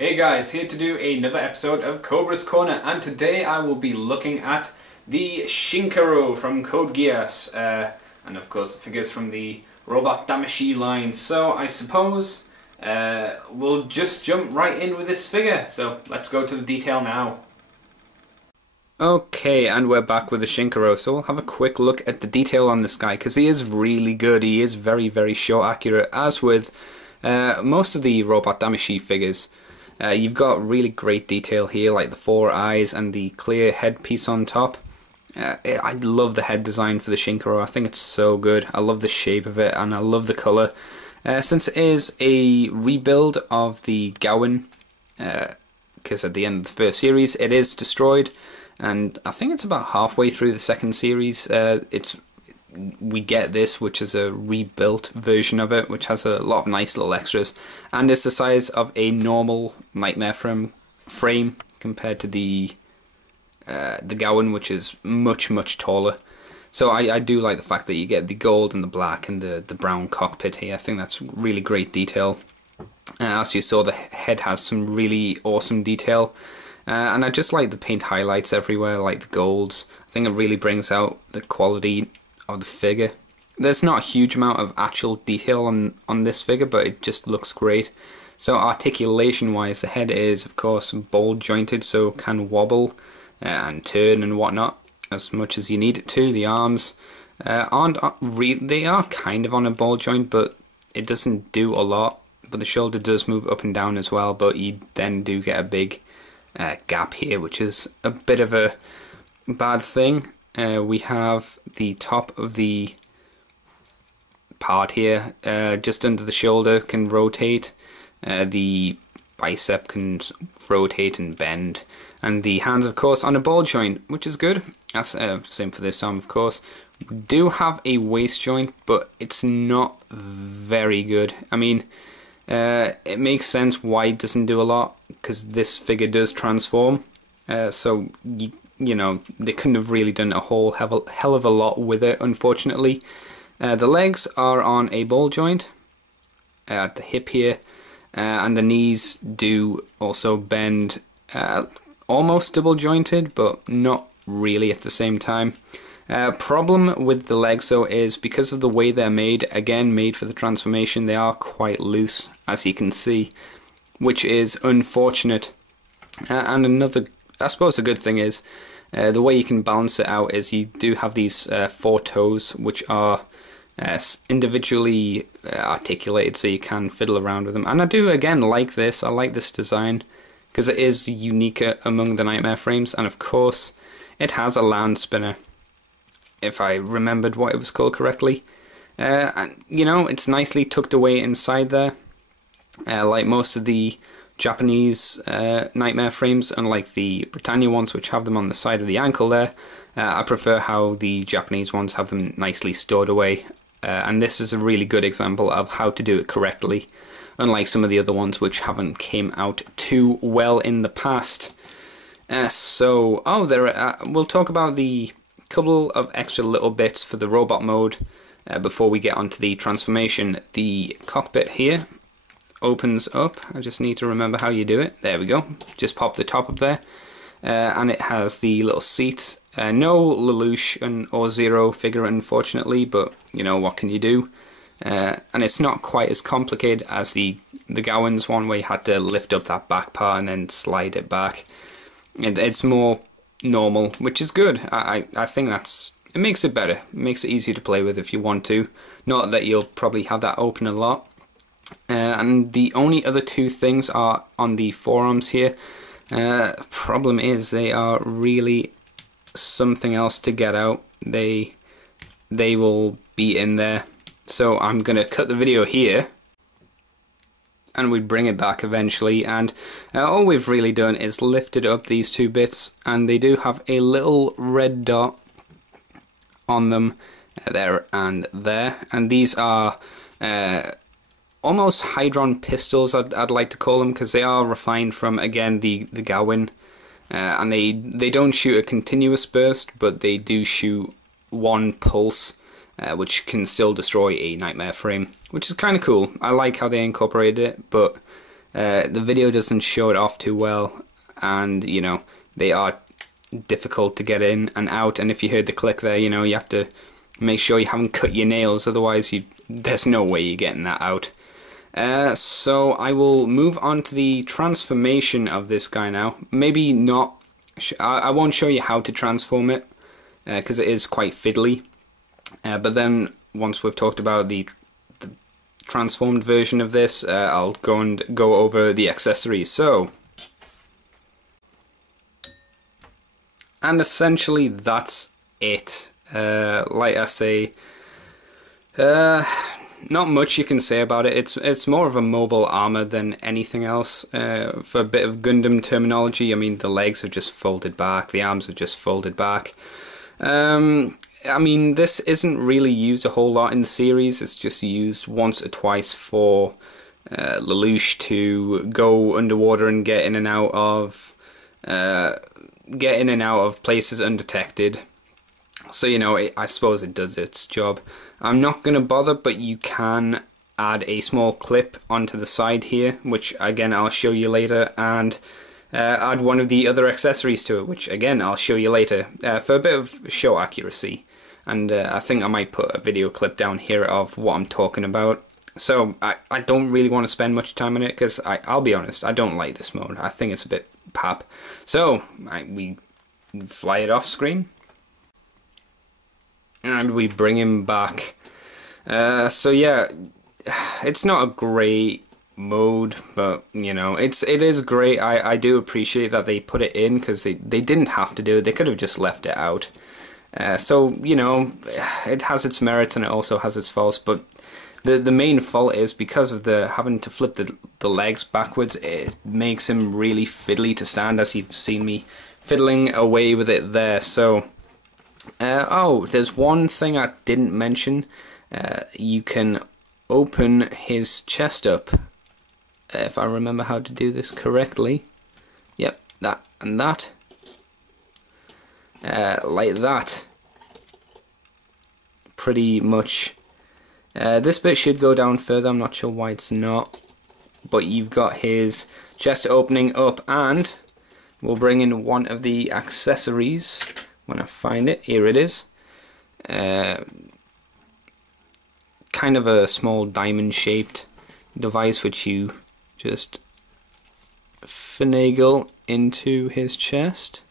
Hey guys, here to do another episode of Cobra's Corner, and today I will be looking at the Shinkiro from Code Geass, and of course the figures from the Robot Damashi line. So I suppose we'll just jump right in with this figure, so let's go to the detail now. Okay, and we're back with the Shinkiro, so we'll have a quick look at the detail on this guy, because he is really good. He is very, very short accurate, as with most of the Robot Damashi figures. You've got really great detail here, like the four eyes and the clear headpiece on top. I love the head design for the Shinkiro. I think it's so good. I love the shape of it, and I love the colour. Since it is a rebuild of the Gawain, because at the end of the first series it is destroyed, and I think it's about halfway through the second series. We get this, which is a rebuilt version of it, which has a lot of nice little extras, and it's the size of a normal Nightmare frame compared to the Gawain, which is much taller. So I do like the fact that you get the gold and the black and the brown cockpit here. I think that's really great detail. As you saw, the head has some really awesome detail, and I just like the paint highlights everywhere, like the golds. I think it really brings out the quality of the figure. There's not a huge amount of actual detail on this figure, but it just looks great. So articulation wise, the head is of course ball jointed, so can wobble and turn and whatnot as much as you need it to. The arms they are kind of on a ball joint, but it doesn't do a lot. But the shoulder does move up and down as well, but you then do get a big gap here, which is a bit of a bad thing. We have the top of the part here, just under the shoulder, can rotate. The bicep can rotate and bend, and the hands, of course, on a ball joint, which is good. That's same for this arm, of course. We do have a waist joint, but it's not very good. I mean, it makes sense why it doesn't do a lot, because this figure does transform. So you know, they couldn't have really done a whole hell of a lot with it, unfortunately. The legs are on a ball joint at the hip here, and the knees do also bend, almost double jointed, but not really at the same time. Problem with the legs though is because of the way they're made, again made for the transformation, they are quite loose, as you can see, which is unfortunate. And another, I suppose a good thing is, the way you can balance it out is you do have these four toes, which are individually articulated, so you can fiddle around with them. And I do, again, like this. I like this design, because it is unique among the Nightmare frames. And of course, it has a land spinner, if I remembered what it was called correctly. And, you know, it's nicely tucked away inside there, like most of the Japanese Nightmare frames, unlike the Britannia ones, which have them on the side of the ankle there. I prefer how the Japanese ones have them nicely stored away, and this is a really good example of how to do it correctly, unlike some of the other ones which haven't came out too well in the past. We'll talk about the couple of extra little bits for the robot mode before we get onto the transformation. The cockpit here opens up. I just need to remember how you do it. There we go. Just pop the top up there, and it has the little seat. No Lelouch or Zero figure, unfortunately, but you know, what can you do? And it's not quite as complicated as the Gawain's one, where you had to lift up that back part and then slide it back. It's more normal, which is good. I think it makes it better. It makes it easier to play with if you want to. Not that you'll probably have that open a lot. And the only other two things are on the forearms here. Problem is, they are really something else to get out. They will be in there. So I'm going to cut the video here, and we bring it back eventually. And all we've really done is lifted up these two bits, and they do have a little red dot on them there and there. And these are almost Hydron pistols, I'd like to call them, because they are refined from, again, the Gawain, and they don't shoot a continuous burst, but they do shoot one pulse, which can still destroy a Nightmare frame, which is kind of cool. I like how they incorporated it, but The video doesn't show it off too well, and you know, they are difficult to get in and out, and if you heard the click there, you know, you have to make sure you haven't cut your nails, otherwise there's no way you're getting that out. So I will move on to the transformation of this guy now. Maybe not, I won't show you how to transform it, because it is quite fiddly, but then once we've talked about the transformed version of this, I'll go over the accessories. So, and essentially that's it. Like I say, not much you can say about it. It's more of a mobile armor than anything else. For a bit of Gundam terminology, I mean, the legs are just folded back, the arms are just folded back. I mean, this isn't really used a whole lot in the series. It's just used once or twice for Lelouch to go underwater and get in and out of places undetected. So, you know, I suppose it does its job. I'm not going to bother, but you can add a small clip onto the side here, which again I'll show you later, and add one of the other accessories to it, which again I'll show you later, for a bit of show accuracy. And I think I might put a video clip down here of what I'm talking about. So I don't really want to spend much time on it, because I'll be honest, I don't like this mode. I think it's a bit pap. So we fly it off screen, and we bring him back. So yeah, it's not a great mode, but you know, it is great. I do appreciate that they put it in, because they didn't have to do it. They could have just left it out. So you know, it has its merits and it also has its faults, but the main fault is because of the having to flip the legs backwards. It makes him really fiddly to stand, as you've seen me fiddling away with it there. So oh, there's one thing I didn't mention. You can open his chest up, if I remember how to do this correctly. Yep, that and that. Like that. Pretty much. This bit should go down further, I'm not sure why it's not. But you've got his chest opening up, and we'll bring in one of the accessories when I find it. Here it is. Kind of a small diamond shaped device which you just finagle into his chest.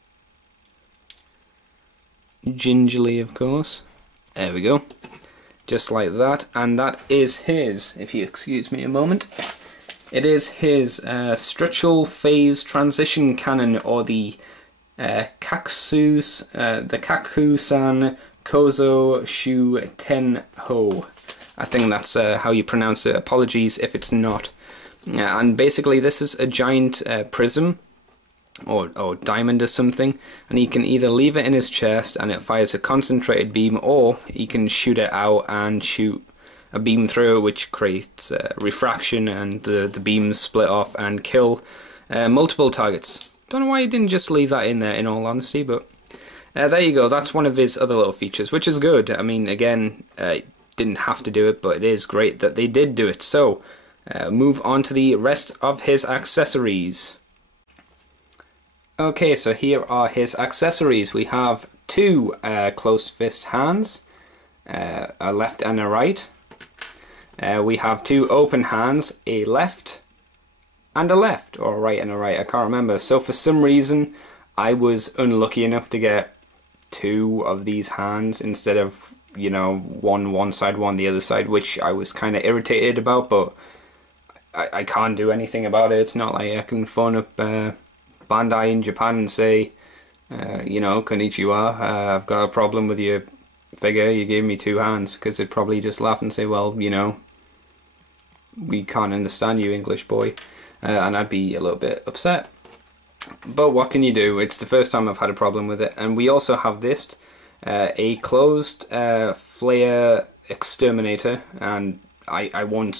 Gingerly, of course. There we go. Just like that. And that is his, if you excuse me a moment, it is his structural phase transition cannon, or the Kakusan Kozo Shu Tenho. I think that's how you pronounce it. Apologies if it's not. And basically this is a giant prism or diamond or something, and he can either leave it in his chest and it fires a concentrated beam, or he can shoot it out and shoot a beam through it, which creates refraction, and the beams split off and kill multiple targets. Don't know why he didn't just leave that in there, in all honesty, but there you go. That's one of his other little features, which is good. I mean, again, didn't have to do it, but it is great that they did do it. So move on to the rest of his accessories. Okay, so here are his accessories. We have two closed fist hands, a left and a right. We have two open hands, a left and a left, or a right and a right, I can't remember. So for some reason I was unlucky enough to get two of these hands instead of, you know, one side, one the other side, which I was kind of irritated about, but I can't do anything about it. It's not like I can phone up Bandai in Japan and say, you know, konnichiwa, I've got a problem with your figure, you gave me two hands, because they'd probably just laugh and say, well, you know, we can't understand you, English boy, and I'd be a little bit upset. But what can you do? It's the first time I've had a problem with it. And we also have this, a closed flare exterminator, and I want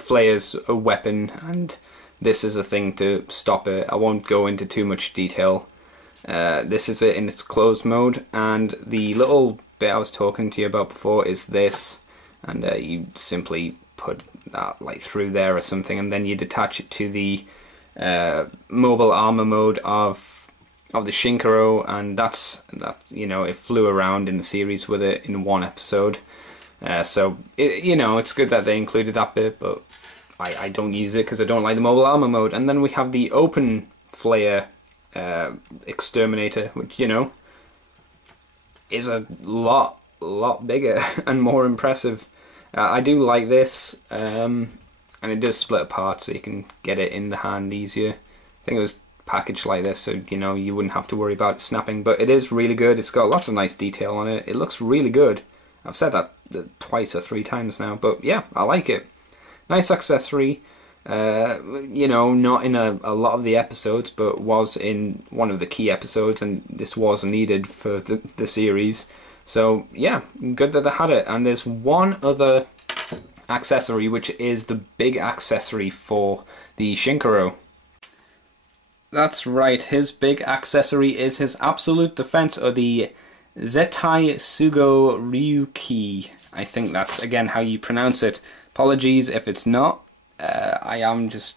flares a weapon, and this is a thing to stop it. I won't go into too much detail. This is it in its closed mode, and the little bit I was talking to you about before is this, and you simply put like through there or something, and then you'd attach it to the mobile armor mode of the Shinkiro, and that it flew around in the series with it in one episode. So it's good that they included that bit, but I don't use it because I don't like the mobile armor mode. And then we have the open flare exterminator, which is a lot bigger and more impressive. I do like this, and it does split apart, so you can get it in the hand easier. I think it was packaged like this, so you wouldn't have to worry about it snapping. But it is really good. It's got lots of nice detail on it. It looks really good. I've said that twice or 3 times now, but yeah, I like it. Nice accessory. Not in a lot of the episodes, but was in one of the key episodes, and this was needed for the series. So yeah, good that they had it. And there's one other accessory, which is the big accessory for the Shinkiro. That's right, his big accessory is his absolute defense, or the Zettai Sugo Ryuki. I think that's, again, how you pronounce it. Apologies if it's not. I am just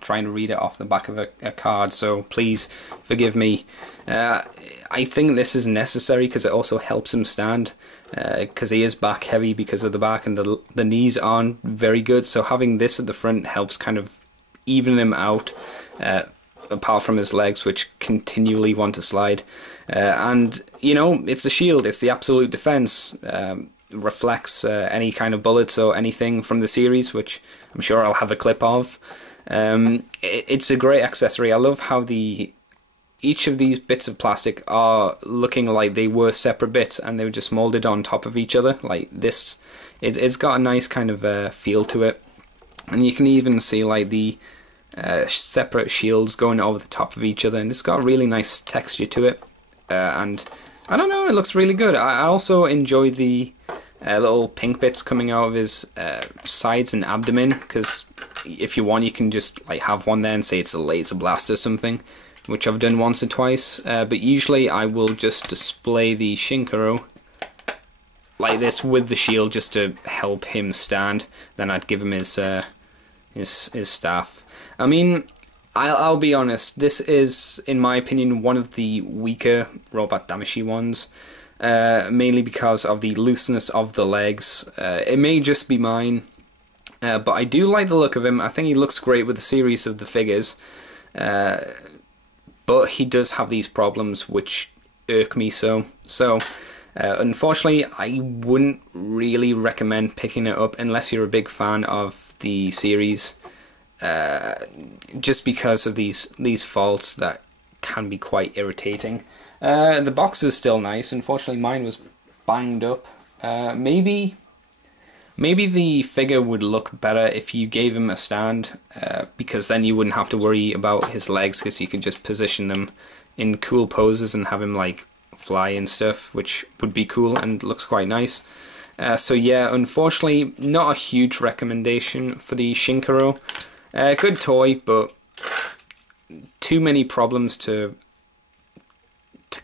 trying to read it off the back of a card, so please forgive me. I think this is necessary because it also helps him stand, because he is back heavy because of the back, and the knees aren't very good, so having this at the front helps kind of even him out, apart from his legs, which continually want to slide. And it's a shield, it's the absolute defense. Reflects any kind of bullets or anything from the series, which I'm sure I'll have a clip of. It's a great accessory. I love how each of these bits of plastic are looking like they were separate bits and they were just molded on top of each other like this. It's got a nice kind of feel to it, and you can even see like the separate shields going over the top of each other, and it's got a really nice texture to it, and I don't know, it looks really good. I also enjoy the little pink bits coming out of his sides and abdomen, because if you want, you can just like have one there and say it's a laser blast or something, which I've done once or twice. But usually I will just display the Shinkiro like this with the shield just to help him stand. Then I'd give him his staff. I mean, I'll be honest, this is, in my opinion, one of the weaker Robot Damashi ones, mainly because of the looseness of the legs. It may just be mine, but I do like the look of him. I think he looks great with the series of the figures, but he does have these problems which irk me so. Unfortunately, I wouldn't really recommend picking it up unless you're a big fan of the series, just because of these faults that can be quite irritating. The box is still nice. Unfortunately, mine was banged up. Maybe the figure would look better if you gave him a stand, because then you wouldn't have to worry about his legs, because you could just position them in cool poses and have him like fly and stuff, which would be cool and looks quite nice. So yeah, unfortunately, not a huge recommendation for the Shinkiro. Good toy, but too many problems to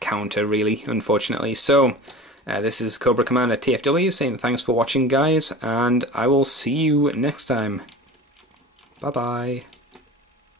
counter, really, unfortunately. So this is Cobra Commander TFW saying thanks for watching, guys, and I will see you next time. Bye bye.